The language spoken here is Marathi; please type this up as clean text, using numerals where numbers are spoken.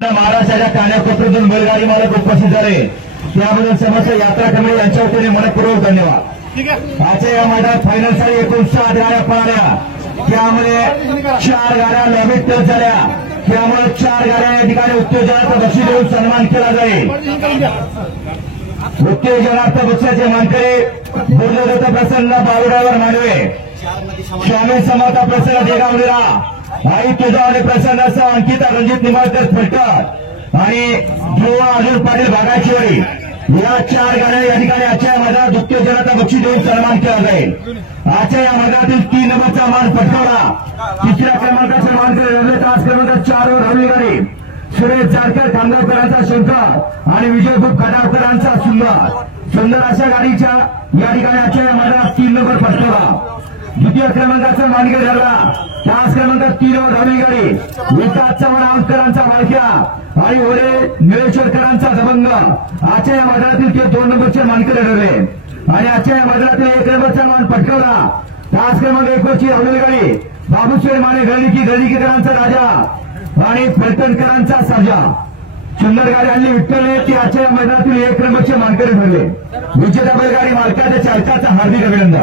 महाराष्ट्राच्या कानाकोपऱ्यातून बैलगाडी मालक उपस्थित झाले त्याबद्दल समस्त यात्रा करणे यांच्या वतीने मनपूर्वक धन्यवाद। आजच्या या मैदानात फायनल साठी 59 गाड्या पळाल्या, त्यामध्ये 4 गाड्या लॉबीत टच झाल्या, त्यामुळे 4 गाड्या या ठिकाणी उत्तेजनाचा बक्षीस देऊन सन्मान केला जाईल। उत्तेजनार्थ बक्षाचे मानकरी बोलदत्त प्रसन्न बाबूरावर मांडवे, स्वामी समर्थ प्रसन्न देगावलेला, आई तुझा आणि प्रसन्न अंकिता रणजित निंबाळकर फलटण आणि ध्रुव अर्जुन पाटील बागाचीवाडी या 4 गाड्या या ठिकाणी आजच्या मैदानात उत्तेजनाचा बक्षीस देऊन सन्मान केला जाईल। आजच्या या मैदानातील 3 नंबरचा मान पटकावला, 3ऱ्या क्रमांकाचा मानकरी रवले तास क्रमांक 4 वर हरली गाडी सुरेश जारकर खांदावकरांचा शंकर आणि विजयभूप खडावकरांचा सुंदर अशा गाडीच्या या ठिकाणी आजच्या या मैदानात 3 नंबर पटकावला। द्वितीय क्रमांकाचा मानकरी ठरला, तास क्रमांक 3 वर हरली गाडी विकास चव्हाण आमकरांचा मालक्या आणि ओढे निळेश्वरकरांचा दबंग आजच्या या मैदानातील ते 2 नंबरचे मानकरी ठरले आणि आजच्या या मैदानातील 1 नंबरचा मान पटकावला, तास क्रमांक 1 वरची हरली गाडी बाबूशेठ माने गळणीकरांचा राजा आणि फलटणकरांचा सर्जा। सुंदर गाडी आणली विठ्ठल ती आजच्या या मैदानातील 1 नंबरचे मानकरी ठरले। विजेता बैलगाडी मालकाच्या चालकाचा हार्दिक अभिनंदन।